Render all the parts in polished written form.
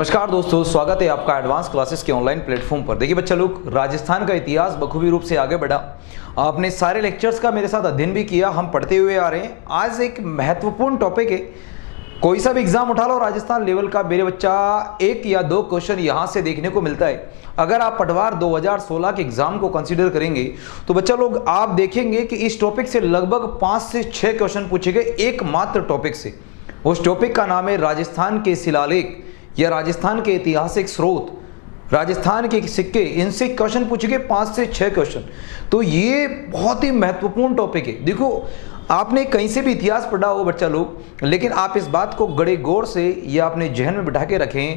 नमस्कार दोस्तों, स्वागत है आपका एडवांस क्लासेस के ऑनलाइन प्लेटफॉर्म पर। देखिए बच्चा लोग, राजस्थान का इतिहास बखूबी रूप से आगे बढ़ा। आपने सारे लेक्चर्स का मेरे साथ अध्ययन भी किया, हम पढ़ते हुए आ रहे हैं। आज एक महत्वपूर्ण टॉपिक है, कोई सा भी एग्जाम उठा लो राजस्थान लेवल का, मेरे बच्चा एक या दो क्वेश्चन यहाँ से देखने को मिलता है। अगर आप पटवार 2016 के एग्जाम को कंसीडर करेंगे तो बच्चा लोग आप देखेंगे कि इस टॉपिक से लगभग 5 से 6 क्वेश्चन पूछे गए एकमात्र टॉपिक से। उस टॉपिक का नाम है राजस्थान के शिलालेख या राजस्थान के ऐतिहासिक स्रोत, राजस्थान के सिक्के। इनसे क्वेश्चन पूछे गए 5 से 6 क्वेश्चन। तो ये बहुत ही महत्वपूर्ण टॉपिक है। देखो, आपने कहीं से भी इतिहास पढ़ा हो बच्चा लोग, लेकिन आप इस बात को बड़े गौर से या अपने जहन में बिठा के रखें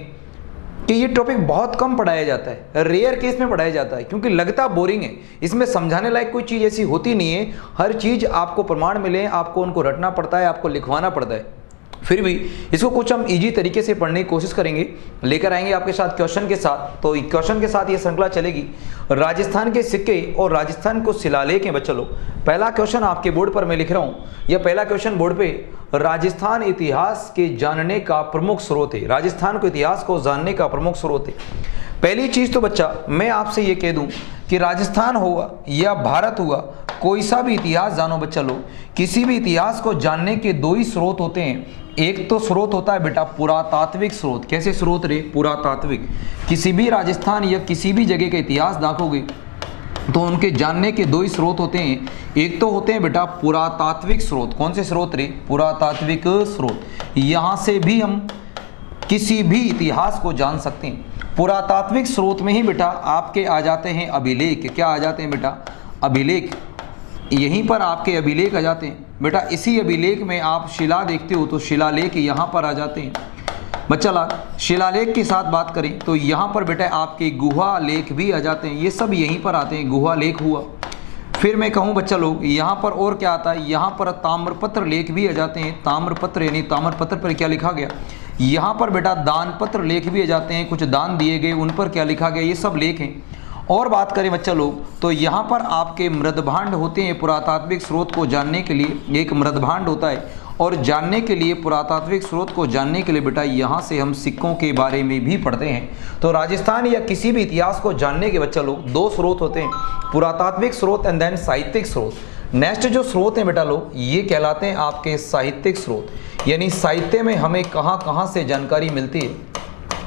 कि ये टॉपिक बहुत कम पढ़ाया जाता है, रेयर केस में पढ़ाया जाता है, क्योंकि लगता बोरिंग है। इसमें समझाने लायक कोई चीज़ ऐसी होती नहीं है। हर चीज़ आपको प्रमाण मिले, आपको उनको रटना पड़ता है, आपको लिखवाना पड़ता है। फिर भी इसको कुछ हम इजी तरीके से पढ़ने की कोशिश करेंगे, लेकर आएंगे आपके साथ क्वेश्चन के साथ। तो क्वेश्चन के साथ ये श्रृंखला चलेगी। राजस्थान के सिक्के और राजस्थान को शिलालेख हैं बच्चा लोग। पहला क्वेश्चन आपके बोर्ड पर मैं लिख रहा हूँ, या पहला क्वेश्चन बोर्ड पे, राजस्थान इतिहास के जानने का प्रमुख स्रोत है। राजस्थान को इतिहास को जानने का प्रमुख स्रोत है। पहली चीज तो बच्चा मैं आपसे ये कह दूं कि राजस्थान हुआ या भारत हुआ, कोई सा भी इतिहास जानो बच्चा लोग, किसी भी इतिहास को जानने के दो ही स्रोत होते हैं। एक तो स्रोत होता है बेटा पुरातात्विक स्रोत। कैसे स्रोत रे? पुरातात्विक। किसी भी राजस्थान या किसी भी जगह का इतिहास देखोगे तो उनके जानने के दो ही स्रोत होते हैं। एक तो होते हैं बेटा पुरातात्विक स्रोत। कौन से स्रोत रे? पुरातात्विक स्रोत। यहाँ से भी हम किसी भी इतिहास को जान सकते हैं। पुरातात्विक स्रोत में ही बेटा आपके आ जाते हैं अभिलेख। क्या आ जाते हैं बेटा? अभिलेख। यहीं पर आपके अभिलेख आ जाते हैं बेटा। इसी अभिलेख में आप शिला देखते हो तो शिलालेख यहाँ पर आ जाते हैं बच्चा लोग। शिलालेख के साथ बात करें तो यहाँ पर बेटा आपके गुहा लेख भी आ जाते हैं। ये सब यहीं पर आते हैं। गुहा लेख हुआ। फिर मैं कहूँ बच्चा लोग, यहाँ पर और क्या आता है? यहाँ पर ताम्रपत्र लेख भी आ जाते हैं। ताम्रपत्र यानी ताम्रपत्र पर क्या लिखा गया? यहाँ पर बेटा दानपत्र लेख भी आ जाते हैं। कुछ दान दिए गए, उन पर क्या लिखा गया? ये सब लेख हैं। और बात करें बच्चा लोग तो यहाँ पर आपके मृदभांड होते हैं। पुरातात्विक स्रोत को जानने के लिए एक मृदभांड होता है, और जानने के लिए पुरातात्विक स्रोत को जानने के लिए बेटा यहाँ से हम सिक्कों के बारे में भी पढ़ते हैं। तो राजस्थान या किसी भी इतिहास को जानने के बच्चा लोग दो स्रोत होते हैं, पुरातात्विक स्रोत एंड देन साहित्यिक स्रोत। नेक्स्ट जो स्रोत हैं बेटा लोग, ये कहलाते हैं आपके साहित्यिक स्रोत। यानी साहित्य में हमें कहाँ कहाँ से जानकारी मिलती है,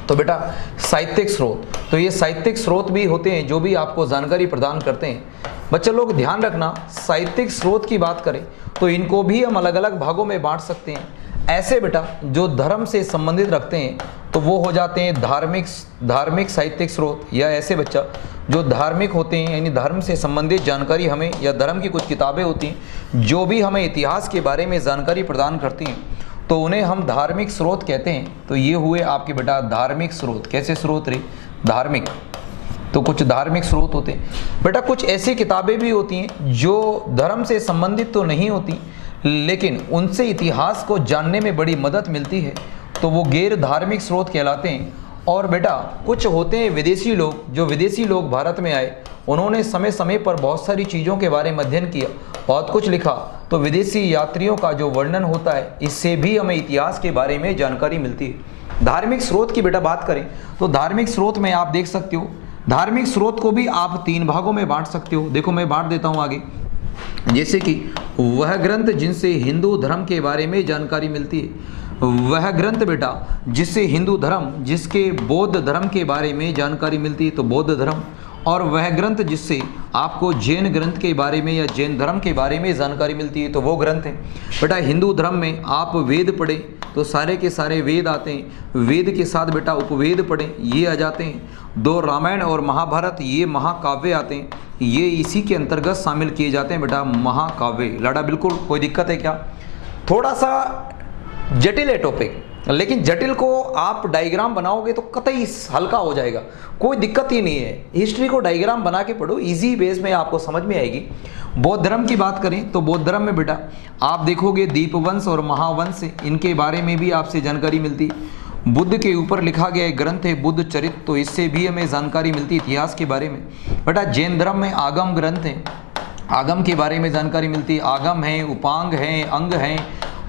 तो बेटा साहित्यिक स्रोत। तो ये साहित्यिक स्रोत भी होते हैं जो भी आपको जानकारी प्रदान करते हैं। बच्चे लोग ध्यान रखना, साहित्यिक स्रोत की बात करें तो इनको भी हम अलग अलग भागों में बांट सकते हैं। ऐसे बेटा जो धर्म से संबंधित रखते हैं तो वो हो जाते हैं धार्मिक साहित्यिक स्रोत, या ऐसे बच्चा जो धार्मिक होते हैं यानी धर्म से संबंधित जानकारी हमें, या धर्म की कुछ किताबें होती हैं जो भी हमें इतिहास के बारे में जानकारी प्रदान करती हैं, तो उन्हें हम धार्मिक स्रोत कहते हैं। तो ये हुए आपके बेटा धार्मिक स्रोत। कैसे स्रोत रे? धार्मिक। तो कुछ धार्मिक स्रोत होते हैं बेटा। कुछ ऐसी किताबें भी होती हैं जो धर्म से संबंधित तो नहीं होती, लेकिन उनसे इतिहास को जानने में बड़ी मदद मिलती है, तो वो गैर धार्मिक स्रोत कहलाते हैं। और बेटा कुछ होते हैं विदेशी लोग, जो विदेशी लोग भारत में आए, उन्होंने समय समय पर बहुत सारी चीज़ों के बारे में अध्ययन किया, बहुत कुछ लिखा। तो विदेशी यात्रियों का जो वर्णन होता है, इससे भी हमें इतिहास के बारे में जानकारी मिलती है। धार्मिक स्रोत की बेटा बात करें तो धार्मिक स्रोत में आप देख सकते हो, धार्मिक स्रोत को भी आप 3 भागों में बांट सकते हो। देखो मैं बांट देता हूँ आगे। जैसे कि वह ग्रंथ जिनसे हिंदू धर्म के बारे में जानकारी मिलती है, वह ग्रंथ बेटा जिससे हिंदू धर्म, जिसके बौद्ध धर्म के बारे में जानकारी मिलती है, तो बौद्ध धर्म। और वह ग्रंथ जिससे आपको जैन ग्रंथ के बारे में या जैन धर्म के बारे में जानकारी मिलती है, तो वो ग्रंथ है बेटा। हिंदू धर्म में आप वेद पढ़े तो सारे के सारे वेद आते हैं। वेद के साथ बेटा उपवेद पढ़े, ये आ जाते हैं। 2 रामायण और महाभारत, ये महाकाव्य आते हैं, ये इसी के अंतर्गत शामिल किए जाते हैं बेटा, महाकाव्य। लाडा बिल्कुल कोई दिक्कत है क्या? थोड़ा सा जटिल है टॉपिक, लेकिन जटिल को आप डायग्राम बनाओगे तो कतई हल्का हो जाएगा, कोई दिक्कत ही नहीं है। हिस्ट्री को डायग्राम बना के पढ़ो, इजी बेस में आपको समझ में आएगी। बौद्ध धर्म की बात करें तो बौद्ध धर्म में बेटा आप देखोगे दीपवंश और महावंश, इनके बारे में भी आपसे जानकारी मिलती। बुद्ध के ऊपर लिखा गया एक ग्रंथ है बुद्ध चरित्र, तो इससे भी हमें जानकारी मिलती इतिहास के बारे में। बेटा जैन धर्म में आगम ग्रंथ है, आगम के बारे में जानकारी मिलती है। आगम है, उपांग है, अंग हैं,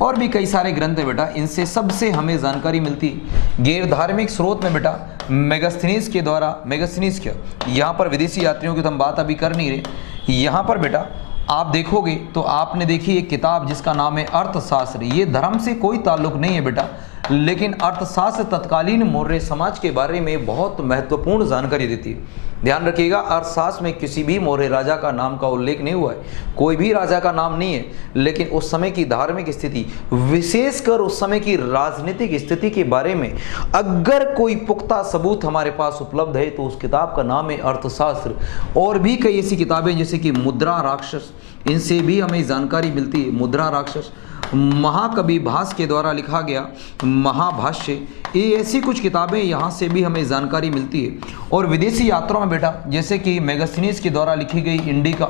और भी कई सारे ग्रंथ है बेटा, इनसे सबसे हमें जानकारी मिलती है। गैर धार्मिक स्रोत में बेटा मेगास्थनीज के द्वारा, मेगास्थनीज क्या, यहाँ पर विदेशी यात्रियों की तो हम बात अभी कर नहीं रहे। यहाँ पर बेटा आप देखोगे तो आपने देखी एक किताब जिसका नाम है अर्थशास्त्र। ये धर्म से कोई ताल्लुक नहीं है बेटा, लेकिन अर्थशास्त्र तत्कालीन मौर्य समाज के बारे में बहुत महत्वपूर्ण जानकारी देती है। ध्यान रखिएगा, अर्थशास्त्र में किसी भी मौर्य राजा का नाम का उल्लेख नहीं हुआ है, कोई भी राजा का नाम नहीं है, लेकिन उस समय की धार्मिक स्थिति, विशेषकर उस समय की राजनीतिक स्थिति के बारे में अगर कोई पुख्ता सबूत हमारे पास उपलब्ध है तो उस किताब का नाम है अर्थशास्त्र। और भी कई ऐसी किताबें जैसे कि मुद्रा राक्षस, इनसे भी हमें जानकारी मिलती है। मुद्रा राक्षस, महाकवि भास के द्वारा लिखा गया महाभाष्य, ये ऐसी कुछ किताबें यहाँ से भी हमें जानकारी मिलती है। और विदेशी यात्राओं में बेटा जैसे कि मेगास्थनीज के द्वारा लिखी गई इंडिका,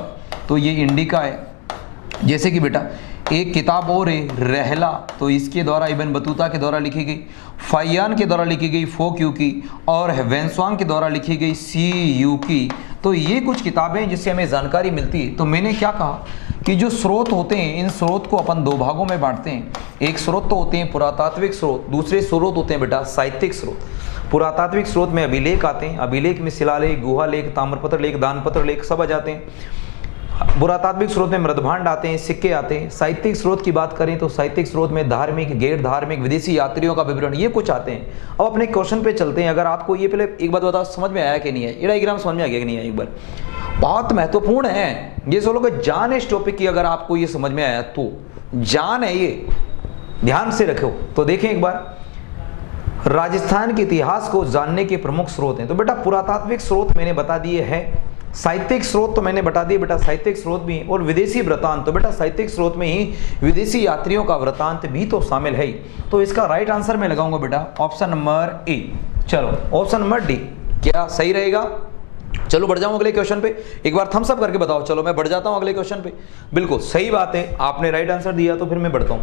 तो ये इंडिका है। जैसे कि बेटा एक किताब और है रहला, तो इसके द्वारा इब्न बतूता के द्वारा लिखी गई, फाइयान के द्वारा लिखी गई फोक्यू की, और वेंसवांग के द्वारा लिखी गई सी यू की। तो ये कुछ किताबें जिससे हमें जानकारी मिलती है। तो मैंने क्या कहा कि जो स्रोत होते हैं, इन स्रोत को अपन दो भागों में बांटते हैं। एक स्रोत तो होते हैं पुरातात्विक स्रोत, दूसरे स्रोत होते हैं बेटा साहित्यिक स्रोत। पुरातात्विक स्रोत में अभिलेख आते हैं, अभिलेख में शिलालेख, गुहालेख, ताम्रपत्र लेख, दानपत्र लेख सब आ जाते हैं। पुरातात्विक स्रोत में मृदभांड आते हैं, सिक्के आते हैं। साहित्यिक स्रोत की बात करें तो साहित्यिक स्रोत में धार्मिक, गैर धार्मिक, विदेशी यात्रियों का विवरण, ये कुछ आते हैं। अब अपने क्वेश्चन पे चलते हैं। अगर आपको ये पहले एक बात बताओ, समझ में आया कि नहीं है, ये डायग्राम समझ में आ गया कि नहीं है, एक बार बहुत महत्वपूर्ण है ये सब लोग जान इस टॉपिक की। अगर आपको ये समझ में आया तो जान है, ये ध्यान से रखो। तो देखें एक बार, राजस्थान के इतिहास को जानने के प्रमुख स्रोत हैं। तो बेटा पुरातात्विक स्रोत मैंने बता दिए हैं, साहित्यिक स्रोत तो मैंने बता दिए बेटा, साहित्यिक स्रोत भी, और विदेशी वृतांत, तो बेटा साहित्यिक स्रोत में ही विदेशी यात्रियों का वृतांत भी तो शामिल है। तो इसका राइट आंसर मैं लगाऊंगा बेटा ऑप्शन नंबर ए। चलो ऑप्शन नंबर डी क्या सही रहेगा? चलो बढ़ जाऊं अगले क्वेश्चन पे, एक बार थम्स अप करके बताओ। चलो मैं बढ़ जाता हूं अगले क्वेश्चन पे। बिल्कुल सही बात है, आपने राइट आंसर दिया तो फिर मैं बढ़ता हूं।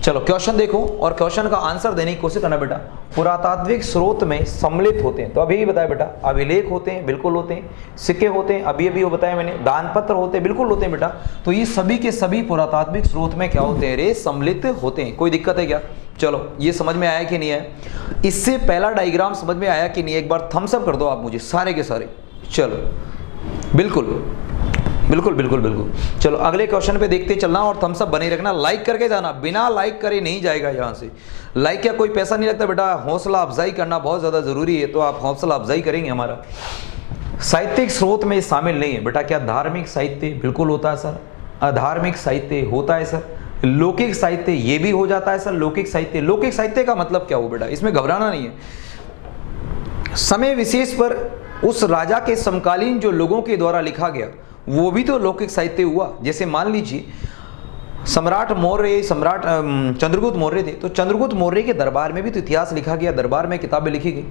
चलो क्वेश्चन देखो और क्वेश्चन का आंसर देने की कोशिश करना बेटा। पुरातात्विक स्रोत में सम्मिलित होते हैं, तो अभी बताया बेटा, अभिलेख होते हैं, बिल्कुल होते हैं, सिक्के होते हैं, अभी वो बताया मैंने, दानपत्र होते हैं, बिल्कुल होते हैं बेटा। तो ये सभी के सभी पुरातात्विक स्रोत में क्या होते हैं रे? सम्मिलित होते हैं। कोई दिक्कत है क्या? चलो ये समझ में आया कि नहीं है? इससे पहला डायग्राम समझ में आया कि नहीं? एक बार थम्स अप कर दो आप मुझे सारे के सारे। चलो बिल्कुल बिल्कुल बिल्कुल बिल्कुल। चलो अगले क्वेश्चन पे देखते चलना और थम्स अप बने रखना, लाइक करके जाना, बिना लाइक करे नहीं जाएगा यहाँ से। लाइक क्या कोई पैसा नहीं लगता बेटा, हौसला अफजाई करना बहुत ज़्यादा ज़रूरी है, तो आप हौसला अफजाई करेंगे हमारा। साहित्यिक स्रोत में शामिल नहीं है बेटा। क्या धार्मिक साहित्य? बिल्कुल होता है सर। अधार्मिक साहित्य होता है सर। लौकिक साहित्य ये भी हो जाता है सर। लौकिक साहित्य, लौकिक साहित्य का मतलब क्या हो बेटा? इसमें घबराना नहीं है। समय विशेष पर उस राजा के समकालीन जो लोगों के द्वारा लिखा गया वो भी तो लौकिक साहित्य हुआ। जैसे मान लीजिए सम्राट मौर्य, सम्राट चंद्रगुप्त मौर्य थे, तो चंद्रगुप्त मौर्य के दरबार में भी तो इतिहास लिखा गया, दरबार में किताबें लिखी गई।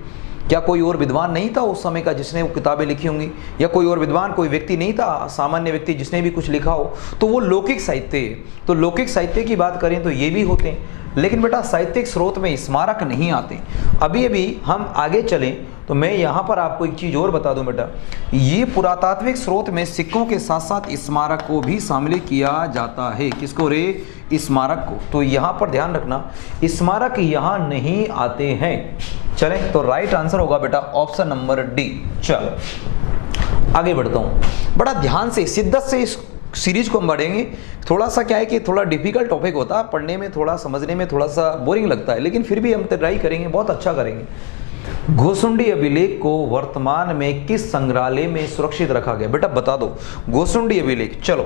क्या कोई और विद्वान नहीं था उस समय का जिसने वो किताबें लिखी होंगी? या कोई और विद्वान, कोई व्यक्ति नहीं था, सामान्य व्यक्ति जिसने भी कुछ लिखा हो? तो वो लौकिक साहित्य है। तो लौकिक साहित्य की बात करें तो ये भी होते हैं, लेकिन बेटा साहित्यिक स्रोत में स्मारक नहीं आते। अभी हम आगे चलें तो मैं यहाँ पर आपको एक चीज़ और बता दूं बेटा, ये पुरातात्विक स्रोत में सिक्कों के साथ साथ स्मारक को भी शामिल किया जाता है। किसको रे? स्मारक को। तो यहाँ पर ध्यान रखना, स्मारक यहाँ नहीं आते हैं। चलें तो राइट आंसर होगा बेटा ऑप्शन नंबर डी। चलो आगे बढ़ता हूँ, बड़ा ध्यान से शिद्दत से इस सीरीज को हम बढ़ेंगे। थोड़ा सा क्या है कि थोड़ा डिफिकल्ट टॉपिक होता है, पढ़ने में थोड़ा, समझने में थोड़ा सा बोरिंग लगता है, लेकिन फिर भी हम ट्राई करेंगे, बहुत अच्छा करेंगे। घोसुंडी अभिलेख को वर्तमान में किस संग्रहालय में सुरक्षित रखा गया? बेटा बता दो घोसुंडी अभिलेख। चलो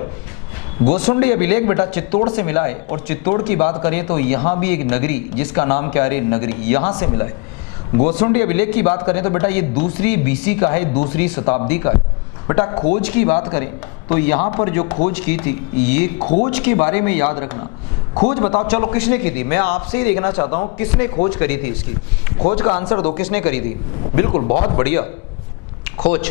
घोसुंडी अभिलेख बेटा चित्तौड़ से मिला है, और चित्तौड़ की बात करें तो यहाँ भी एक नगरी जिसका नाम क्या है? नगरी, यहाँ से मिला है। घोसुंडी अभिलेख की बात करें तो बेटा ये दूसरी BC का है, दूसरी शताब्दी का है। बेटा खोज की बात करें तो यहाँ पर जो खोज की थी, ये खोज के बारे में याद रखना। खोज बताओ चलो किसने की थी? मैं आपसे ही देखना चाहता हूँ किसने खोज करी थी, इसकी खोज का आंसर दो, किसने करी थी? बिल्कुल बहुत बढ़िया खोज,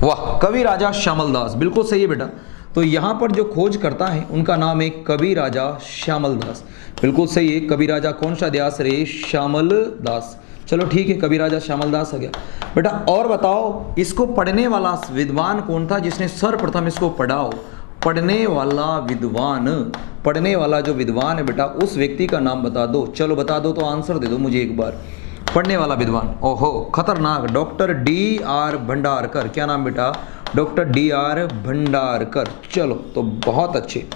वाह, कवि राजा श्यामल दास, बिल्कुल सही है बेटा। तो यहाँ पर जो खोज करता है उनका नाम है कवि राजा श्यामल दास, बिल्कुल सही है। कवि राजा कौन सा दास रे? श्यामल दास। चलो ठीक है, कवि राजा श्यामल दास आ गया बेटा। और बताओ इसको पढ़ने वाला विद्वान कौन था जिसने सर्वप्रथम इसको पढ़ा हो? पढ़ने वाला विद्वान, पढ़ने वाला जो विद्वान है बेटा उस व्यक्ति का नाम बता दो। चलो बता दो तो आंसर दे दो मुझे एक बार। पढ़ने वाला विद्वान, ओहो खतरनाक, डॉक्टर D.R. भंडारकर। क्या नाम बेटा? Doctor D.R. भंडारकर। चलो तो बहुत अच्छे।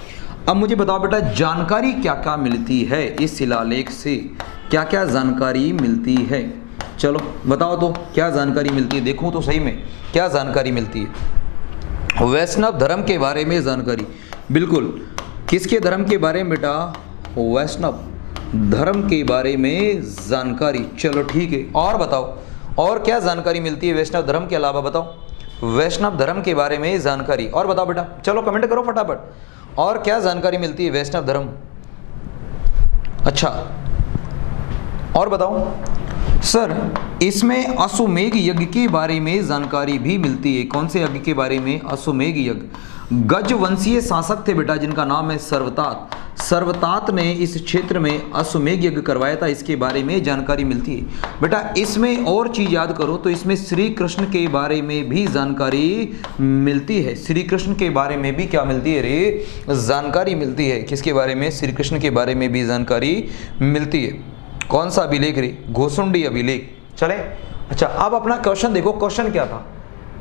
अब मुझे बताओ बेटा जानकारी क्या क्या मिलती है इस शिलालेख से, क्या क्या जानकारी मिलती है? चलो बताओ तो क्या जानकारी मिलती है, देखूं तो सही में क्या जानकारी मिलती है। वैष्णव धर्म के बारे में जानकारी, बिल्कुल। किसके धर्म के बारे में बेटा? वैष्णव धर्म के बारे में जानकारी। चलो ठीक है, और बताओ और क्या जानकारी मिलती है वैष्णव धर्म के अलावा? बताओ वैष्णव धर्म के बारे में जानकारी, और बताओ बेटा, चलो कमेंट करो फटाफट। और क्या जानकारी मिलती है वैष्णव धर्म? अच्छा और बताओ सर, इसमें अश्वमेध यज्ञ के बारे में जानकारी भी मिलती है। कौन से यज्ञ के बारे में? अश्वमेध यज्ञ। गजवंशीय शासक थे बेटा जिनका नाम है सर्वतात। सर्वतात ने इस क्षेत्र में अश्वमेध यज्ञ करवाया था, इसके बारे में जानकारी मिलती है बेटा। इसमें और चीज याद करो तो इसमें श्री कृष्ण के बारे में भी जानकारी मिलती है। श्री कृष्ण के बारे में भी क्या मिलती है रे? जानकारी मिलती है। किसके बारे में? श्री कृष्ण के बारे में भी जानकारी मिलती है। कौन सा अभिलेख रे? घोसुंडी अभिलेख। चले अच्छा, अब अपना क्वेश्चन देखो। क्वेश्चन क्या था?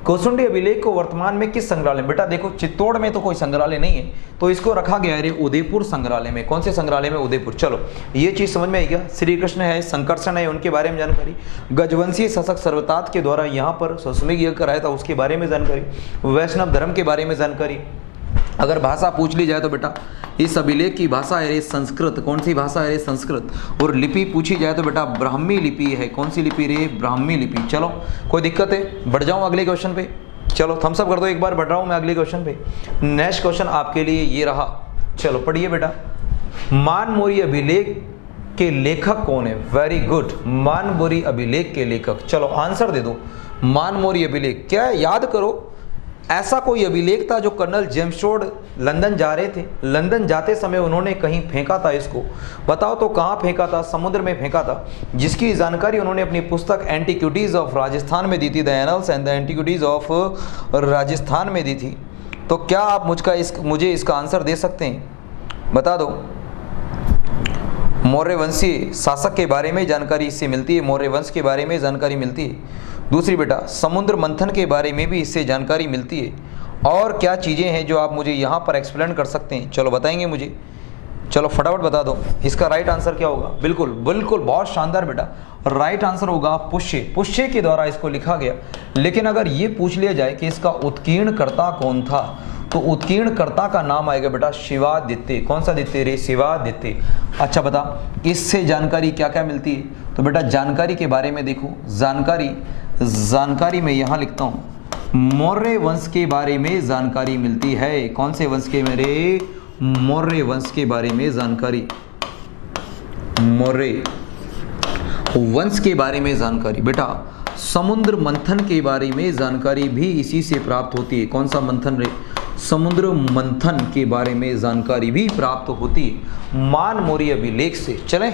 घोसुंडी अभिलेख को वर्तमान में किस संग्रहालय में? बेटा देखो चित्तौड़ में तो कोई संग्रहालय नहीं है, तो इसको रखा गया है उदयपुर संग्रहालय में। कौन से संग्रहालय में? उदयपुर। चलो ये चीज समझ में आई क्या? श्री कृष्ण है, संकर्षण है, उनके बारे में जानकारी। गजवंशीय शासक सर्वतात के द्वारा यहाँ पर अश्वमेध यज्ञ कराया था, उसके बारे में जानकारी। वैष्णव धर्म के बारे में जानकारी। अगर भाषा पूछ ली जाए तो बेटा इस अभिलेख की भाषा है संस्कृत। कौन सी भाषा है? संस्कृत। और लिपि पूछी जाए तो बेटा ब्राह्मी लिपि है। कौन सी लिपि रे? ब्राह्मी लिपि। चलो कोई दिक्कत है? बढ़ जाऊं अगले क्वेश्चन पे? चलो थम्स अप कर दो एक बार, बढ़ रहा हूं मैं अगले क्वेश्चन पे। नेक्स्ट क्वेश्चन आपके लिए ये रहा, चलो पढ़िए बेटा। मानमोरी अभिलेख के लेखक कौन है? वेरी गुड, मानमोरी अभिलेख के लेखक। चलो आंसर दे दो। मानमोरी अभिलेख क्या है? याद करो, ऐसा कोई अभिलेख था जो कर्नल जेम्स टोड लंदन जा रहे थे, लंदन जाते समय उन्होंने कहीं फेंका था इसको। बताओ तो कहाँ फेंका था? समुद्र में फेंका था, जिसकी जानकारी उन्होंने अपनी पुस्तक एंटीक्विटीज ऑफ राजस्थान में दी थी, the annuls and the antiquities of Rajasthan में दी थी। तो क्या आप मुझे इसका आंसर दे सकते हैं? बता दो। मौर्य वंशीय शासक के बारे में जानकारी इससे मिलती है, मौर्य वंश के बारे में जानकारी मिलती है। दूसरी बेटा समुद्र मंथन के बारे में भी इससे जानकारी मिलती है। और क्या चीज़ें हैं जो आप मुझे यहाँ पर एक्सप्लेन कर सकते हैं? चलो बताएंगे मुझे, चलो फटाफट बता दो। इसका राइट आंसर क्या होगा? बिल्कुल बिल्कुल, बहुत शानदार बेटा। राइट आंसर होगा पुष्य। पुष्य के द्वारा इसको लिखा गया। लेकिन अगर ये पूछ लिया जाए कि इसका उत्कीर्णकर्ता कौन था, तो उत्कीर्णकर्ता का नाम आएगा बेटा शिवादित्य। कौन सा दित्य रे? शिवादित्य। अच्छा बता, इससे जानकारी क्या क्या मिलती है? तो बेटा जानकारी के बारे में देखो, जानकारी में यहाँ लिखता हूँ, मौर्य वंश के बारे में जानकारी मिलती है। कौन से वंश के मेरे? मौर्य वंश के बारे में जानकारी, मौर्य वंश के बारे में जानकारी। बेटा समुद्र मंथन के बारे में जानकारी भी इसी से प्राप्त होती है। कौन सा मंथन रे? समुद्र मंथन के बारे में जानकारी भी प्राप्त होती है मानमोरी अभिलेख से। चलें,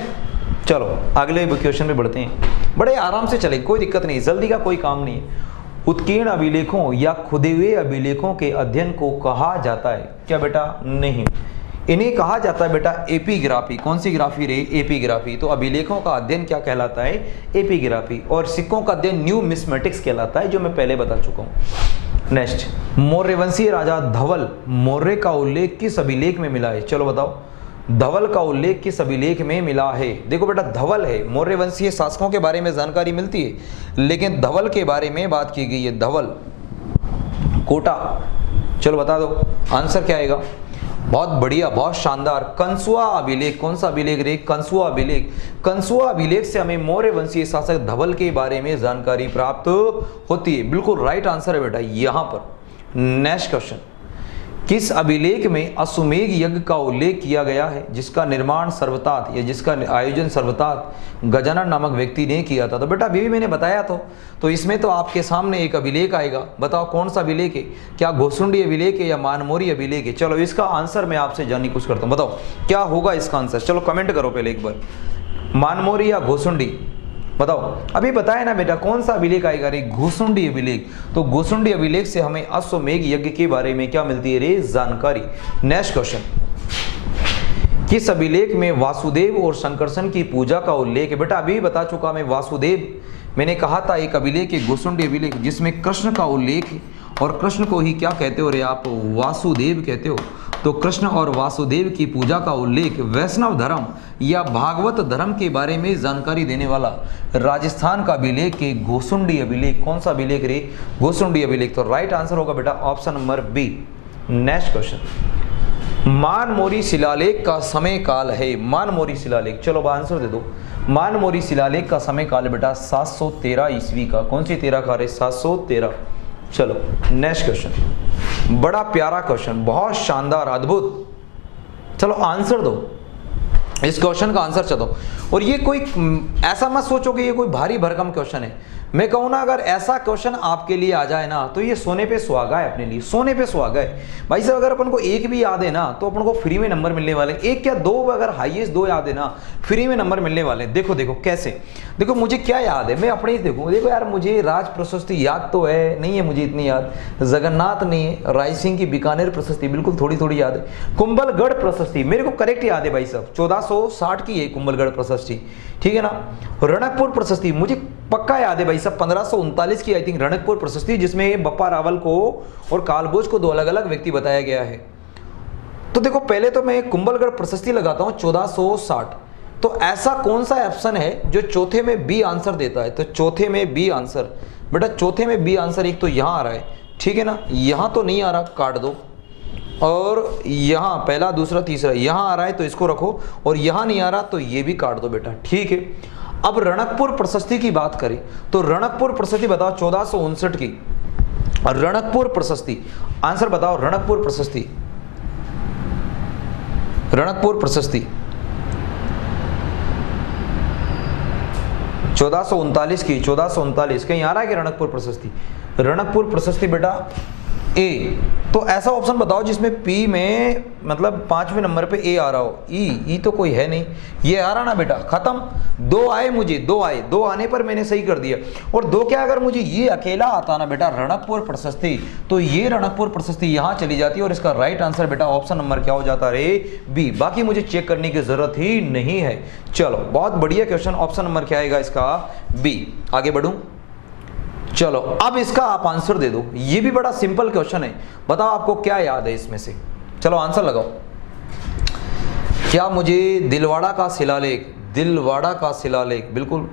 चलो अगले क्वेश्चन में बढ़ते हैं। बड़े आराम से चलें, कोई दिक्कत नहीं, जल्दी का कोई काम नहीं है। उत्कीर्ण अभिलेखों या खुदे हुए अभिलेखों के अध्ययन को कहा जाता है क्या बेटा? नहीं, इन्हें कहा जाता है बेटा एपिग्राफी। कौन सी ग्राफी रे? एपिग्राफी। तो अभिलेखों का अध्ययन क्या कहलाता है? एपिग्राफी। और सिक्कों का अध्ययन न्यूमिस्मेटिक्स कहलाता है, जो मैं पहले बता चुका हूँ। नेक्स्ट, मौर्यवंशीय राजा धवल मौर्य का उल्लेख किस अभिलेख में मिला है? चलो बताओ, धवल का उल्लेख किस अभिलेख में मिला है? देखो बेटा धवल है, मौर्य वंशीय शासकों के बारे में जानकारी मिलती है, लेकिन धवल के बारे में बात की गई है। धवल कोटा। चलो बता दो आंसर क्या आएगा? बहुत बढ़िया, बहुत शानदार। कंसुआ अभिलेख। कौन सा अभिलेख रे? कंसुआ अभिलेख। कंसुआ अभिलेख से हमें मौर्य वंशीय शासक धवल के बारे में जानकारी प्राप्त होती है। बिल्कुल राइट आंसर है बेटा यहाँ पर। नेक्स्ट क्वेश्चन, किस अभिलेख में अश्वमेध यज्ञ का उल्लेख किया गया है, जिसका निर्माण सर्वतात या जिसका आयोजन सर्वतात गजानन नामक व्यक्ति ने किया था? तो बेटा अभी भी मैंने बताया तो इसमें तो आपके सामने एक अभिलेख आएगा। बताओ कौन सा अभिलेख है? क्या घोसुंडी अभिलेख है या मानमोरी अभिलेख है? चलो इसका आंसर मैं आपसे जानने की कोशिश करता हूँ, बताओ क्या होगा इसका आंसर? चलो कमेंट करो पहले एक बार, मानमोरी या घोसुंडी? बताओ, अभी बताया ना बेटा कौन सा अभिलेख आएगा रे, घोसुंडी अभिलेख। तो घोसुंडी अभिलेख से हमें अश्वमेघ यज्ञ के बारे में क्या मिलती है रे, जानकारी। नेक्स्ट क्वेश्चन, किस अभिलेख में वासुदेव और संकर्षण की पूजा का उल्लेख है? बेटा अभी बता चुका मैं, वासुदेव मैंने कहा था एक अभिलेख है घोसुंडी अभिलेख जिसमें कृष्ण का उल्लेख है, और कृष्ण को ही क्या कहते हो रे आप, वासुदेव कहते हो। तो कृष्ण और वासुदेव की पूजा का उल्लेख वैष्णव धर्म या भागवत धर्म के बारे में जानकारी देने वाला राजस्थान का अभिलेख के घोसुंडी अभिलेख। कौन सा अभिलेख रे, घोसुंडी अभिलेख। तो राइट आंसर होगा बेटा option number B. Next question, Manmori शिलालेख का समय काल है, मानमोरी शिलालेख, चलो आंसर दे दो। मानमोरी शिलालेख का समय काल बेटा 713 ईस्वी का। कौन सी 13 का रे, 713। चलो नेक्स्ट क्वेश्चन, बड़ा प्यारा क्वेश्चन, बहुत शानदार, अद्भुत। चलो आंसर दो, इस क्वेश्चन का आंसर चलो। और ये कोई ऐसा मत सोचो कि ये कोई भारी भरकम क्वेश्चन है। मैं कहूँ ना, अगर ऐसा क्वेश्चन आपके लिए आ जाए ना तो ये सोने पे सुहागा है अपने लिए, सोने पे सुहागा है भाई साहब। अगर अपन को एक भी याद है ना तो अपन को फ्री में नंबर मिलने वाले, एक क्या दो, अगर हाईएस्ट दो याद है ना फ्री में नंबर मिलने वाले। देखो देखो कैसे, देखो मुझे क्या याद है, मैं अपने ही देखो यार, मुझे राज प्रशस्ति याद तो है, नहीं है मुझे इतनी याद, जगन्नाथ नहीं है, राय सिंह की बीकानेर प्रशस्ति बिल्कुल थोड़ी थोड़ी याद है, कुंभलगढ़ प्रशस्ति मेरे को करेक्ट याद है भाई साहब, 1460 की है कुंभलगढ़ प्रशस्ति, ठीक है ना। रणकपुर प्रशस्ति मुझे पक्का याद है भाई साहब, 1539 की आई थिंक रणकपुर प्रशस्ति, जिसमें बप्पा रावल को और कालभोज को दो अलग अलग व्यक्ति बताया गया है। तो देखो पहले तो मैं कुंभलगढ़ प्रशस्ति लगाता हूं 1460। तो ऐसा कौन सा ऑप्शन है जो चौथे में बी आंसर देता है? तो चौथे में बी आंसर बेटा, चौथे में बी आंसर एक तो यहां आ रहा है, ठीक है ना, यहां तो नहीं आ रहा, काट दो, और यहां पहला दूसरा तीसरा यहां आ रहा है तो इसको रखो, और यहां नहीं आ रहा तो ये भी काट दो बेटा, ठीक है। अब रणकपुर प्रशस्ति की बात करें तो रणकपुर प्रशस्ति बताओ 1459 की, और रणकपुर प्रशस्ति आंसर बताओ, रणकपुर प्रशस्ति, रणकपुर प्रशस्ति 1439 की, 1439 कहीं आ रहा है कि रणकपुर प्रशस्ति? रणकपुर प्रशस्ति बेटा ए। तो ऐसा ऑप्शन बताओ जिसमें पी में मतलब 5वें नंबर पे ए आ रहा हो। ई तो कोई है नहीं, ये आ रहा ना बेटा, खत्म। दो आए मुझे, दो आए, दो आने पर मैंने सही कर दिया। और दो क्या, अगर मुझे ये अकेला आता ना बेटा रणकपुर प्रशस्ति, तो ये रणकपुर प्रशस्ति यहाँ चली जाती है, और इसका राइट आंसर बेटा ऑप्शन नंबर क्या हो जाता रे, बी। बाकी मुझे चेक करने की जरूरत ही नहीं है। चलो बहुत बढ़िया क्वेश्चन, ऑप्शन नंबर क्या आएगा इसका, बी। आगे बढ़ूं, चलो अब इसका आप आंसर दे दो। ये भी बड़ा सिंपल क्वेश्चन है, बताओ आपको क्या याद है इसमें से, चलो आंसर लगाओ। क्या मुझे दिलवाड़ा का शिलालेख, दिलवाड़ा का शिलालेख बिल्कुल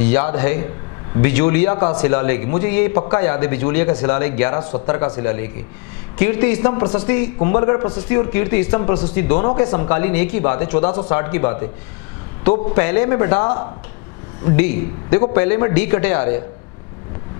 याद है, बिजोलिया का शिलालेख मुझे ये पक्का याद है, बिजोलिया का शिलालेख 1170 का शिलालेख है। कीर्ति स्तंभ प्रशस्ति, कुंभलगढ़ प्रशस्ति और कीर्ति स्तंभ प्रशस्ति दोनों के समकालीन एक ही बात है, 1460 की बात है। तो पहले में बेटा डी, देखो पहले में डी कटे आ रहे हैं,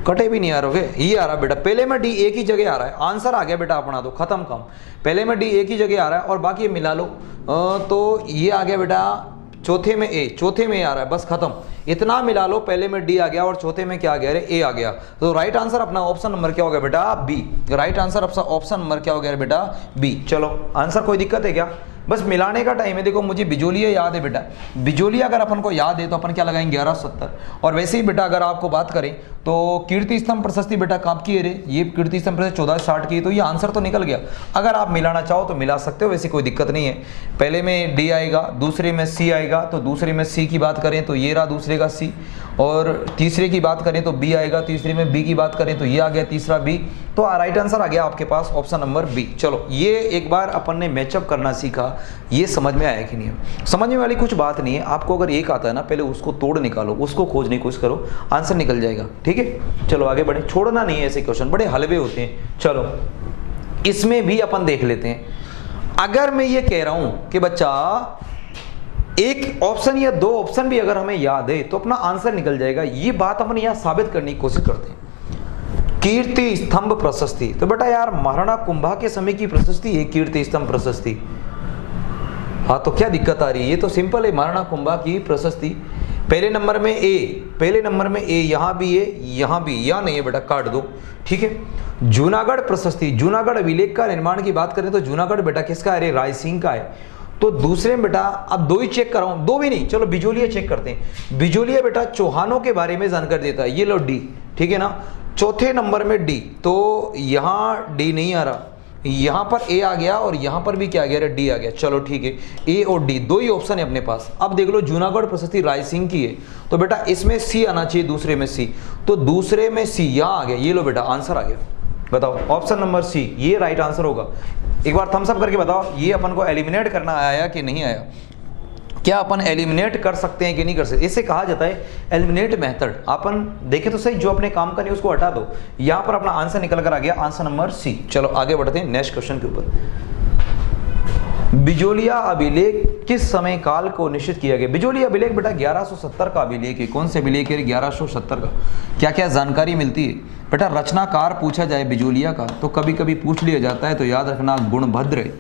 कटे भी नहीं आ रहे, ये आ रहा बेटा, पहले में डी एक ही जगह आ रहा है, आंसर आ गया बेटा अपना, तो खत्म काम। पहले में डी एक ही जगह आ रहा है और बाकी ये मिला लो, तो ये आ गया बेटा चौथे में ए, चौथे में आ रहा है, बस खत्म। इतना मिला लो, पहले में डी आ गया और चौथे में क्या आ गया रे, ए आ गया। तो राइट आंसर अपना ऑप्शन नंबर क्या हो गया बेटा, बी। राइट आंसर अपना ऑप्शन नंबर क्या हो गया बेटा, बी। चलो आंसर कोई दिक्कत है क्या, बस मिलाने का टाइम है। देखो मुझे बिजोलिया याद है बेटा, बिजोलिया अगर अपन को याद है तो अपन क्या लगाएंगे 1170। और वैसे ही बेटा अगर आपको बात करें तो कीर्ति स्तंभ प्रशस्ति बेटा कब की है रे, ये कीर्ति स्तंभ प्रशस्ति 1460 की, तो ये आंसर तो निकल गया। अगर आप मिलाना चाहो तो मिला सकते हो, वैसे कोई दिक्कत नहीं है। पहले में डी आएगा, दूसरे में सी आएगा, तो दूसरे में सी की बात करें तो ये रहा दूसरे का सी, और तीसरे की बात करें तो बी आएगा, तीसरे में बी की बात करें तो ये आ गया तीसरा बी। तो राइट आंसर आ गया आपके पास ऑप्शन नंबर बी। चलो ये एक बार अपन ने मैचअप करना सीखा, ये समझ में आया कि नहीं है? समझने वाली कुछ बात नहीं है, आपको अगर एक आता है ना पहले उसको तोड़ निकालो, उसको खोजने की कोशिश करो, आंसर निकल जाएगा, ठीक है। चलो आगे बढ़े, छोड़ना नहीं है, ऐसे क्वेश्चन बड़े हलवे होते हैं। चलो इसमें भी अपन देख लेते हैं। अगर मैं ये कह रहा हूं कि बच्चा एक ऑप्शन या दो ऑप्शन भी अगर हमें याद है तो अपना आंसर निकल जाएगा, ये बात अपन यहां साबित करने की कोशिश करते हैं। कीर्ति स्तंभ प्रशस्ति, तो बेटा यार महाराणा कुंभा के समय की प्रशस्ति है कीर्ति स्तंभ प्रशस्ति, हाँ तो क्या दिक्कत आ रही है, ये तो सिंपल है, महाराणा कुंभा की प्रशस्ति। पहले नंबर में ए, पहले नंबर में ए, यहां भी है, यहां भी, यहां नहीं है बेटा, काट दो, ठीक है। जूनागढ़ प्रशस्ति, जूनागढ़ अभिलेख का निर्माण की बात करें तो जूनागढ़ बेटा किसका है, राय सिंह का है। तो दूसरे में बेटा अब 2 ही चेक कर रहा हूं, 2 भी नहीं, चलो बिजोलिया चेक करते हैं। बिजोलिया बेटा चौहानों के बारे में जानकारी देता है, ये लो डी, ठीक है ना। चौथे नंबर में डी, तो यहां डी नहीं आ रहा, यहां पर ए आ गया और यहां पर भी क्या आ गया, डी आ गया। चलो ठीक है, ए और डी 2 ही ऑप्शन है अपने पास। अब देख लो जूनागढ़ प्रशस्ति राय सिंह की है, तो बेटा इसमें सी आना चाहिए, दूसरे में सी, तो दूसरे में सी यहां आ गया। ये लो बेटा आंसर आ गया, बताओ ऑप्शन नंबर सी ये राइट आंसर होगा। एक बार थम्स अप करके बताओ ये अपन को एलिमिनेट करना आया कि नहीं आया, क्या अपन एलिमिनेट कर सकते हैं कि नहीं कर सकते। इसे कहा जाता है एलिमिनेट मेथड। अपन देखें तो सही, जो अपने काम का नहीं उसको हटा दो। यहां पर अपना आंसर निकल कर आ गया, आंसर नंबर सी। चलो आगे बढ़ते हैं नेक्स्ट क्वेश्चन के ऊपर। बिजोलिया अभिलेख किस समय काल को निश्चित किया गया। बिजोलिया अभिलेख बेटा 1170 का अभिलेख है। कौन से अभिलेख है, 1170 का। क्या क्या जानकारी मिलती है बेटा, रचनाकार पूछा जाए बिजोलिया का तो कभी कभी पूछ लिया जाता है, तो याद रखना गुणभद्र है।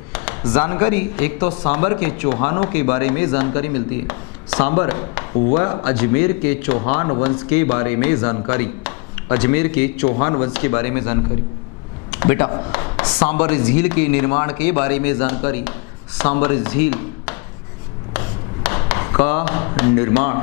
जानकारी एक तो सांबर के चौहानों के बारे में जानकारी मिलती है, सांबर व अजमेर के चौहान वंश के बारे में जानकारी, अजमेर के चौहान वंश के बारे में जानकारी। बेटा सांबर झील के निर्माण के बारे में जानकारी, सांबर झील का निर्माण,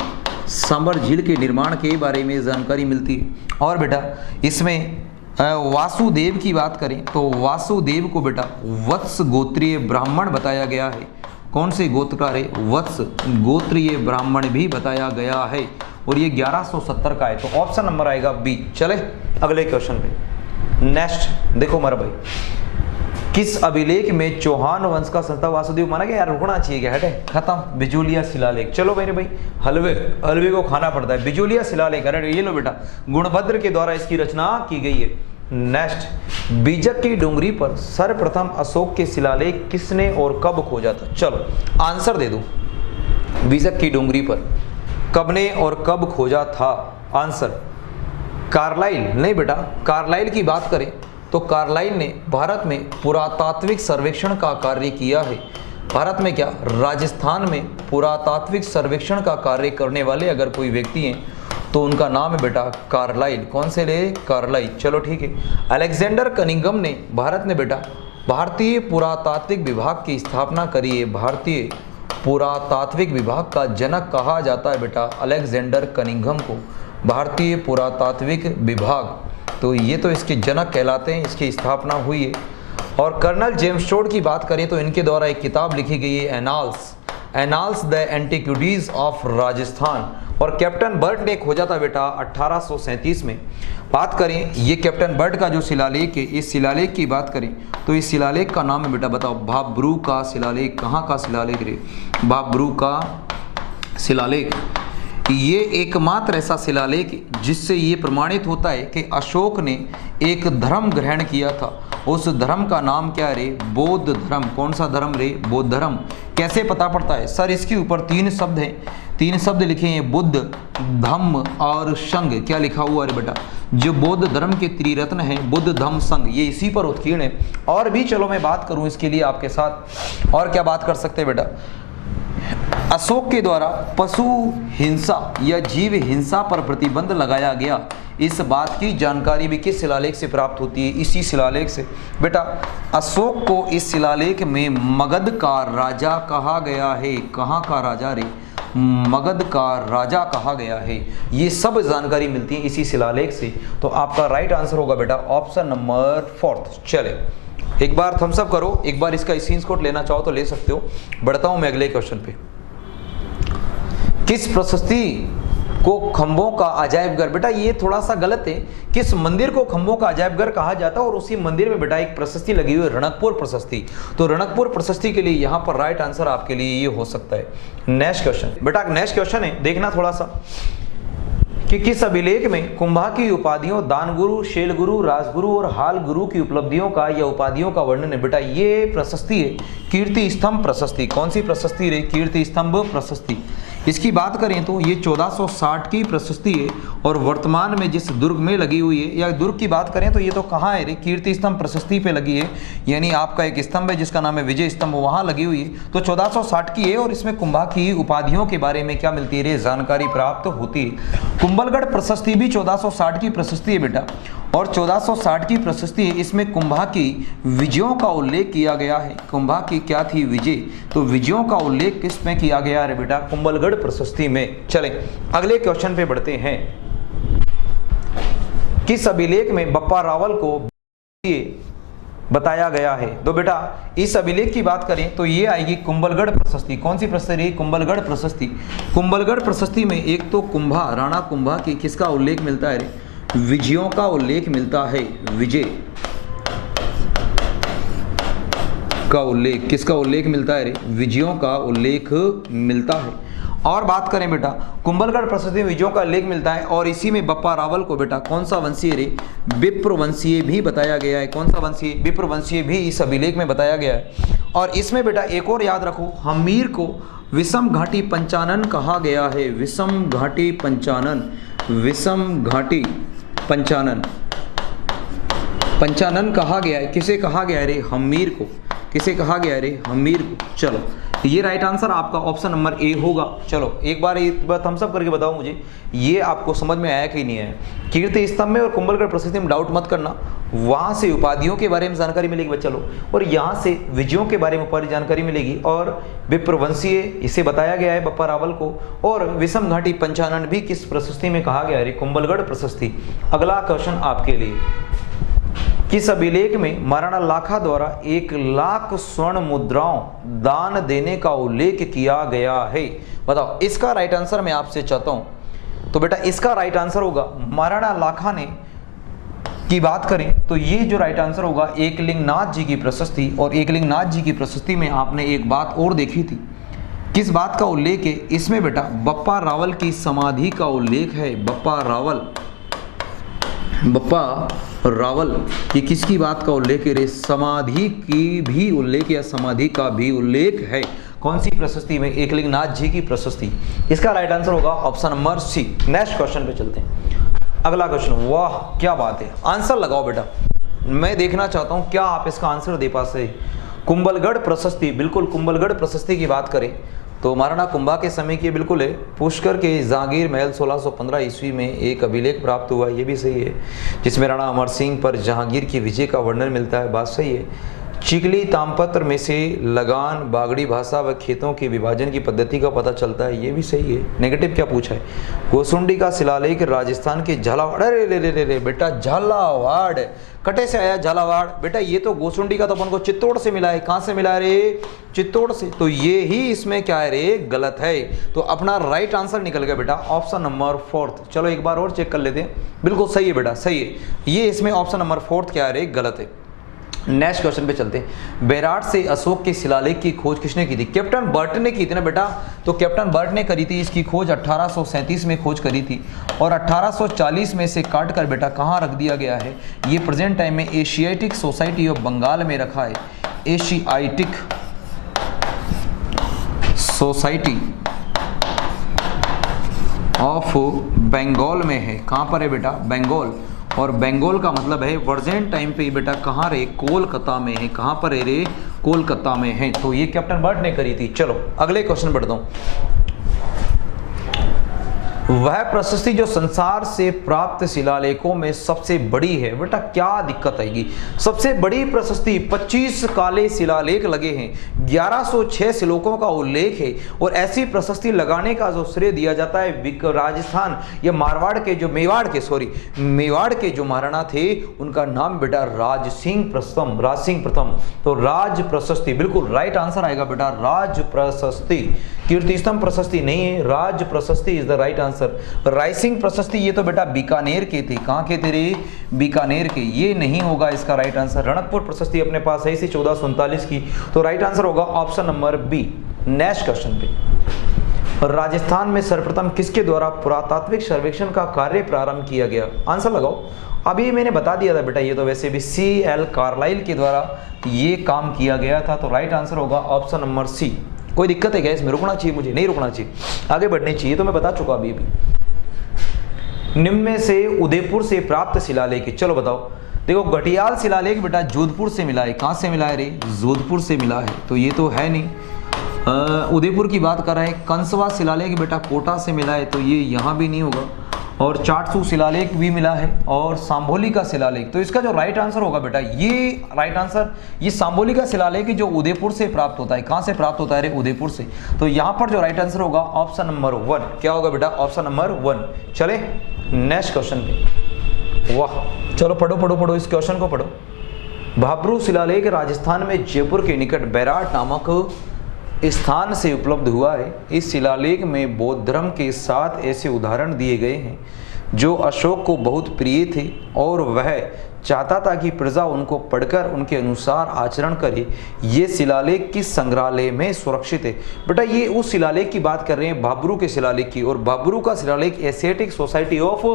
सांबर झील के निर्माण के बारे में जानकारी मिलती है। और बेटा इसमें वासुदेव की बात करें तो वासुदेव को बेटा वत्स गोत्रीय ब्राह्मण बताया गया है। कौन से गोत्रकार है, वत्स गोत्रीय ब्राह्मण भी बताया गया है, और ये 1170 का है, तो ऑप्शन नंबर आएगा बी। चले अगले क्वेश्चन पे। नेक्स्ट देखो मेरा भाई, किस अभिलेख में चौहान वंश का संस्था वासुदेव माना गया। यार रुकना चाहिए क्या, हटे खत्म। बिजोलिया शिलालेख, चलो मेरे भाई हलवे को खाना पड़ता है। बिजोलिया शिलालेख, अरे ये लो बेटा गुणभद्र के द्वारा इसकी रचना की गई है। नेक्स्ट, बीजक की डोंगरी पर सर्वप्रथम अशोक के शिलालेख किसने और कब खोजा था। चलो आंसर दे दूं, बीजक की डोंगरी पर कब ने और कब खोजा था। आंसर कार्लाइल, नहीं बेटा कार्लाइल की बात करें तो कार्लाइल ने भारत में पुरातात्विक सर्वेक्षण का कार्य किया है। भारत में क्या, राजस्थान में पुरातात्विक सर्वेक्षण का कार्य करने वाले अगर कोई व्यक्ति हैं तो उनका नाम है बेटा कार्लाइल। कौन से ले, कार्लाइल। चलो ठीक है। अलेक्जेंडर कनिंघम ने भारत में बेटा भारतीय पुरातात्विक विभाग की स्थापना करी है। भारतीय पुरातात्विक विभाग का जनक कहा जाता है बेटा अलेक्जेंडर कनिंघम को, भारतीय पुरातात्विक विभाग, तो ये तो इसके जनक कहलाते हैं, इसकी स्थापना हुई है। और कर्नल जेम्स टोड की बात करें तो इनके द्वारा एक किताब लिखी गई है annals the antiquities of Rajasthan, और कैप्टन बर्ट ने खोजा था बेटा 1837 में। बात करें ये कैप्टन बर्ट का जो शिलालेख है, इस शिलालेख की बात करें तो इस शिलालेख का नाम है बेटा, बताओ भाब्रू का शिलालेख। कहाँ का शिलालेख रे, भाब्रू का शिलालेख। ये एकमात्र ऐसा शिलालेख जिससे ये प्रमाणित होता है कि अशोक ने एक धर्म ग्रहण किया था। उस धर्म का नाम क्या रे, बौद्ध धर्म। कौन सा धर्म रे, बौद्ध धर्म। कैसे पता पड़ता है सर, इसके ऊपर 3 शब्द हैं, 3 शब्द लिखे हैं, बुद्ध, धम्म और संघ। क्या लिखा हुआ है बेटा, जो बौद्ध धर्म के त्रिरत्न हैं, बुद्ध धम्म संघ, ये इसी पर उत्कीर्ण है। और भी चलो मैं बात करूं इसके लिए आपके साथ, और क्या बात कर सकते हैं बेटा, अशोक के द्वारा पशु हिंसा या जीव हिंसा पर प्रतिबंध लगाया गया। इस बात की जानकारी भी किस शिलालेख से प्राप्त होती है, इसी शिलालेख से। बेटा अशोक को इस शिलालेख में मगध का राजा कहा गया है। कहाँ का राजा रे, मगध का राजा कहा गया है। ये सब जानकारी मिलती है इसी शिलालेख से। तो आपका राइट आंसर होगा बेटा ऑप्शन नंबर 4। चले एक बार थम्स अप करो, एक बार इसका स्क्रीनशॉट लेना चाहो तो ले सकते हो। बढ़ता हूं मैं अगले क्वेश्चन पे। किस प्रशस्ति को खंभों का अजायब घर, बेटा ये थोड़ा सा गलत है। किस मंदिर को खंभों का अजायब घर कहा जाता है, और उसी मंदिर में बेटा एक प्रशस्ति लगी हुई है, रणकपुर प्रशस्ति। तो रणकपुर प्रशस्ति के लिए यहाँ पर राइट आंसर आपके लिए ये हो सकता है। नेक्स्ट क्वेश्चन बेटा, नेक्स्ट क्वेश्चन है, देखना थोड़ा सा कि किस अभिलेख में कुंभा की उपाधियों दानगुरु, शैलगुरु, राजगुरु और हाल गुरु की उपलब्धियों का या उपाधियों का वर्णन है। बेटा ये प्रशस्ति है कीर्ति स्तंभ प्रशस्ति। कौन सी प्रशस्ति रे, कीर्ति स्तंभ प्रशस्ति। इसकी बात करें तो ये 1460 की प्रशस्ति है, और वर्तमान में जिस दुर्ग में लगी हुई है, या दुर्ग की बात करें तो ये तो कहाँ है रे, कीर्ति स्तंभ प्रशस्ति पे लगी है। यानी आपका एक स्तंभ है जिसका नाम है विजय स्तंभ, वहाँ लगी हुई है। तो 1460 की है, और इसमें कुंभा की उपाधियों के बारे में क्या मिलती है रे, जानकारी प्राप्त होती है। कुंभलगढ़ प्रशस्ति भी 1460 की प्रशस्ति है बेटा, और 1460 की प्रशस्ति है, इसमें कुंभा की विजयों का उल्लेख किया गया है। कुंभा की क्या थी? विजय। तो विजयों का उल्लेख किस में किया गया है बेटा? कुंभलगढ़ प्रशस्ति में। चलें अगले क्वेश्चन पे बढ़ते हैं। किस अभिलेख में बप्पा रावल को बताया गया है? तो बेटा इस अभिलेख की बात करें तो ये आएगी कुंभलगढ़ प्रशस्ति। कौन सी प्रशस्ति? कुंभलगढ़ प्रशस्ति। कुंभलगढ़ प्रशस्ति में एक तो कुंभा, राणा कुंभा की किसका उल्लेख मिलता है? विजयों का उल्लेख मिलता है। विजय का उल्लेख, किसका उल्लेख मिलता है रे? विजयों का उल्लेख मिलता है। और बात करें बेटा कुंभलगढ़ प्रशस्ति में विजयों का उल्लेख मिलता है, और इसी में बप्पा रावल को बेटा कौन सा वंशीय रे? विप्रवंशीय भी बताया गया है। कौन सा वंशीय? विप्रवंशीय भी इस अभिलेख में बताया गया है। और इसमें बेटा एक और याद रखो, हमीर को विषम घाटी पंचानन कहा गया है। विषम घाटी पंचानन, विषम घाटी पंचानन, पंचानन कहा गया है। किसे कहा गया है रे? हमीर को। किसे कहा गया है रे? हमीर को। चलो ये राइट आंसर आपका ऑप्शन नंबर ए होगा। चलो एक बार थम्स अप करके बताओ मुझे, ये आपको समझ में आया कि नहीं आया? कीर्ति स्तंभ में और कुंभलगढ़ प्रशस्ति में डाउट मत करना, वहां से उपाधियों के बारे में जानकारी मिलेगी बच्चा लोग, और यहाँ से विजयों के बारे में ऊपर जानकारी मिलेगी। और विप्रवंशीय इसे बताया गया है बप्पा रावल को, और विषम घाटी पंचानन भी किस प्रशस्ति में कहा गया है? कुंभलगढ़ प्रशस्ति। अगला क्वेश्चन आपके लिए, किस अभिलेख में महाराणा लाखा द्वारा 1,00,000 स्वर्ण मुद्राओं दान देने का उल्लेख किया गया है? बताओ इसका राइट आंसर मैं आपसे चाहता हूं। तो बेटा इसका राइट आंसर होगा महाराणा लाखा ने की बात करें तो ये जो राइट आंसर होगा एकलिंगनाथ जी की प्रशस्ति। और एकलिंगनाथ जी की प्रशस्ति में आपने एक बात और देखी थी, किस बात का उल्लेख है इसमें बेटा? बप्पा रावल की समाधि का उल्लेख है। बप्पा रावल, बप्पा रावल ये किसकी बात का उल्लेख है रे? समाधि की भी उल्लेख या समाधि का भी उल्लेख है। कौन सी प्रशस्ति में? एकलिंगनाथ जी की प्रशस्ति। इसका राइट आंसर होगा option number C. Next question पे चलते हैं। अगला क्वेश्चन, वाह क्या बात है, आंसर लगाओ बेटा, मैं देखना चाहता हूं क्या आप इसका आंसर दे पाते। कुंभलगढ़ प्रशस्ति, बिल्कुल कुंभलगढ़ प्रशस्ति की बात करें तो महाराणा कुंभा के समय की बिल्कुल है। पुष्कर के जहांगीर महल 1615 ईस्वी में एक अभिलेख प्राप्त हुआ, ये भी सही है, जिसमें राणा अमर सिंह पर जहांगीर की विजय का वर्णन मिलता है, बात सही है। चिकली तामपत्र में से लगान, बागड़ी भाषा व खेतों के विभाजन की पद्धति का पता चलता है, ये भी सही है। नेगेटिव क्या पूछा है? गोसुंडी का शिलालेख राजस्थान के झालावाड़, अरे रे रे रे रे बेटा झालावाड़, कटे से आया झालावाड़ बेटा, ये तो गोसुंडी का तो अपन को चित्तौड़ से मिला है। कहाँ से मिला रे? चित्तौड़ से। तो ये ही इसमें क्या है रे? गलत है। तो अपना राइट आंसर निकल गया बेटा ऑप्शन नंबर 4। चलो एक बार और चेक कर लेते हैं। बिल्कुल सही है बेटा, सही है। ये इसमें ऑप्शन नंबर 4 क्या है रे? गलत है। नेक्स्ट क्वेश्चन पे चलते हैं। बैराट से अशोक के शिलालेख की खोज किसने की थी? कैप्टन बर्ट ने की थी ना बेटा। तो कैप्टन बर्ट ने करी थी इसकी खोज, 1837 में खोज करी थी, और 1840 में से काट कर बेटा कहाँ रख दिया गया है? ये प्रेजेंट टाइम में एशियाटिक सोसाइटी ऑफ बंगाल में रखा है। एशियाटिक सोसाइटी ऑफ बंगाल में है। कहाँ पर है बेटा? बंगाल। और बंगाल का मतलब है वर्जेंट टाइम पे बेटा कहाँ रे? कोलकाता में है। कहाँ पर है रे? कोलकाता में है। तो ये कैप्टन बर्ट ने करी थी। चलो अगले क्वेश्चन बढ़ता हूँ। वह प्रशस्ति जो संसार से प्राप्त शिलालेखों में सबसे बड़ी है, बेटा क्या दिक्कत आएगी? सबसे बड़ी प्रशस्ति 25 काले शिलालेख लगे हैं, 1106 श्लोकों का उल्लेख है, और ऐसी प्रशस्ति लगाने का जो श्रेय दिया जाता है राजस्थान या मारवाड़ के जो मेवाड़ के जो महाराणा थे उनका नाम बेटा राज सिंह प्रथम। तो राज प्रशस्ति बिल्कुल राइट आंसर आएगा बेटा, राज प्रशस्ति। कीर्तिस्तंभ प्रशस्ति नहीं है, राज प्रशस्ति is the right answer. Rai Singh प्रशस्ति ये तो बेटा बीकानेर के थे। कहां के थे रे? बीकानेर के। ये नहीं होगा इसका राइट आंसर। रणकपुर प्रशस्ति अपने पास है इसी 1439 की। तो राइट आंसर होगा option number B. Next question पे, राजस्थान में सर्वप्रथम किसके द्वारा पुरातात्विक सर्वेक्षण का कार्य प्रारंभ किया गया? आंसर लगाओ। अभी मैंने बता दिया था बेटा, ये तो वैसे भी CL कार्लाइल के द्वारा ये काम किया गया था। तो राइट आंसर होगा ऑप्शन नंबर सी। कोई दिक्कत है क्या इसमें? रुकना चाहिए मुझे? नहीं रुकना चाहिए, आगे बढ़ने चाहिए। तो मैं बता चुका अभी। निम्न में से उदयपुर से प्राप्त शिलालेख, चलो बताओ। देखो घटियाल शिलालेख बेटा जोधपुर से मिला है। कहाँ से मिला है रे? जोधपुर से मिला है, तो ये तो है नहीं। उदयपुर की बात कर रहे हैं। कंसवा शिलालेख बेटा कोटा से मिला है, तो ये यहाँ भी नहीं होगा। और चाटसू शिलालेख भी मिला है और सांभोली का शिलालेख। तो इसका जो राइट आंसर होगा बेटा, ये राइट आंसर, ये सांभोली का शिलालेख जो उदयपुर से प्राप्त होता है। कहां से प्राप्त होता है रे? उदयपुर से। तो यहां पर जो राइट आंसर होगा ऑप्शन नंबर 1। क्या होगा बेटा? Option number 1। चले नेक्स्ट क्वेश्चन पे। वाह, चलो पढ़ो पढ़ो पढ़ो, इस क्वेश्चन को पढ़ो। भाब्रू शिलालेख राजस्थान में जयपुर के निकट बैराट नामक स्थान से उपलब्ध हुआ है। इस शिलालेख में बौद्ध धर्म के 7 ऐसे उदाहरण दिए गए हैं जो अशोक को बहुत प्रिय थे और वह चाहता था कि प्रजा उनको पढ़कर उनके अनुसार आचरण करे। ये शिलालेख किस संग्रहालय में सुरक्षित है? बेटा ये उस शिलालेख की बात कर रहे हैं, भाब्रू के शिलालेख की। और भाब्रू का शिलालेख एशियाटिक सोसाइटी ऑफ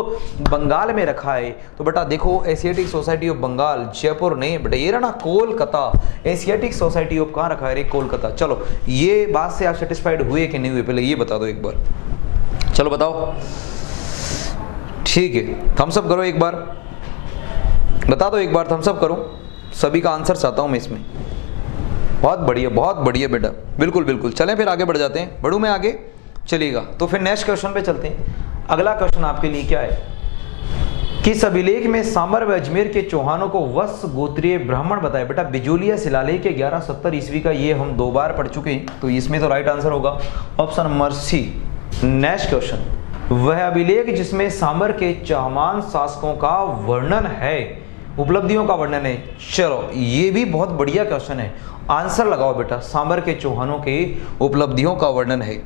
बंगाल में रखा है। तो बेटा देखो, Asiatic Society of Bengal, Jaipur नहीं बेटा, ये रहा ना कोलकाता। एशियाटिक सोसाइटी ऑफ कहाँ रखा है रे? कोलकाता। चलो ये बात से आप सेटिस्फाइड हुए कि नहीं हुए, पहले ये बता दो एक बार। चलो बताओ, ठीक है, थम्स अप करो एक बार, बता दो एक बार, थम्स अप करो। सभी का आंसर चाहता हूं मैं इसमें। बहुत बढ़िया बेटा, बिल्कुल बिल्कुल। चलें फिर आगे बढ़ जाते हैं। बढ़ूं मैं आगे? चलिएगा। तो फिर नेक्स्ट क्वेश्चन पे चलते हैं। अगला क्वेश्चन आपके लिए क्या है? किस अभिलेख में सांबर व अजमेर के चौहानों को वत्स गोत्रीय ब्राह्मण बताए? बेटा बिजोलिया शिलालेख के 1170 ईस्वी का, ये हम 2 बार पढ़ चुके हैं। तो इसमें तो राइट आंसर होगा option number C. Next question, वह अभिलेख जिसमें सांबर के चाहमान शासकों का वर्णन है, उपलब्धियों का वर्णन है। चलो ये भी बहुत बढ़िया क्वेश्चन है, आंसर लगाओ बेटा। सांबर के चौहानों के उपलब्धियों का वर्णन है,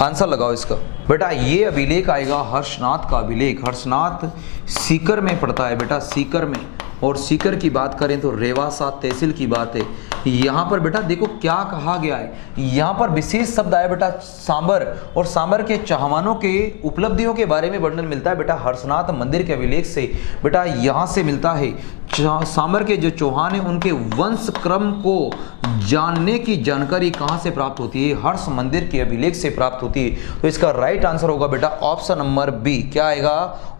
आंसर लगाओ इसका। बेटा ये अभिलेख आएगा हर्षनाथ का अभिलेख। हर्षनाथ सीकर में पड़ता है बेटा, सीकर में। और सीकर की बात करें तो रेवासा तहसील की बात है। यहाँ पर बेटा देखो क्या कहा गया है, यहाँ पर विशेष शब्द आया बेटा सांबर, और सांबर के चाहवानों के उपलब्धियों के बारे में वर्णन मिलता है बेटा हर्षनाथ मंदिर के अभिलेख से। बेटा यहाँ से मिलता है सांबर के जो चौहान है उनके वंश क्रम को जानने की जानकारी कहाँ से प्राप्त होती है? हर्ष मंदिर के अभिलेख से प्राप्त होती है। तो इसका राइट आंसर होगा बेटा ऑप्शन नंबर बी। क्या आएगा?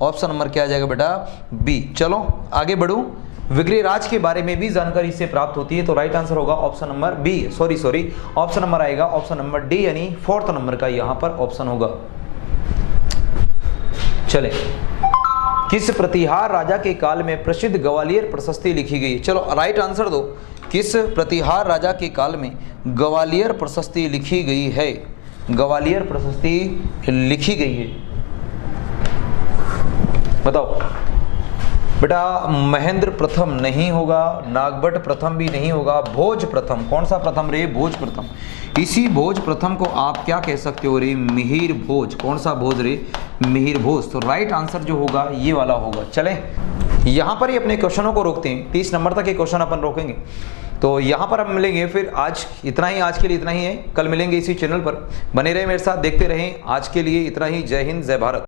ऑप्शन नंबर क्या आ जाएगा बेटा? बी। चलो आगे बढ़ूं। विग्रहराज के बारे में भी जानकारी इससे प्राप्त होती है। तो राइट आंसर होगा option number B. Sorry option number आएगा ऑप्शन नंबर डी, यानी 4th नंबर का यहाँ पर ऑप्शन होगा। चले, किस प्रतिहार राजा के काल में प्रसिद्ध ग्वालियर प्रशस्ति लिखी गई? चलो राइट आंसर दो। किस प्रतिहार राजा के काल में ग्वालियर प्रशस्ति लिखी गई है? ग्वालियर प्रशस्ति लिखी गई है, बताओ। बेटा महेंद्र प्रथम नहीं होगा, नागभट्ट प्रथम भी नहीं होगा, भोज प्रथम। कौन सा प्रथम रे? भोज प्रथम। इसी भोज प्रथम को आप क्या कह सकते हो रे? मिहिर भोज। कौन सा भोज रे? मिहिर भोज। तो राइट आंसर जो होगा ये वाला होगा। चलें यहाँ पर ही अपने क्वेश्चनों को रोकते हैं। 30 नंबर तक के क्वेश्चन अपन रोकेंगे। तो यहाँ पर हम मिलेंगे फिर। आज इतना ही, आज के लिए इतना ही है। कल मिलेंगे इसी चैनल पर। बने रहे मेरे साथ, देखते रहें। आज के लिए इतना ही। जय हिंद, जय भारत।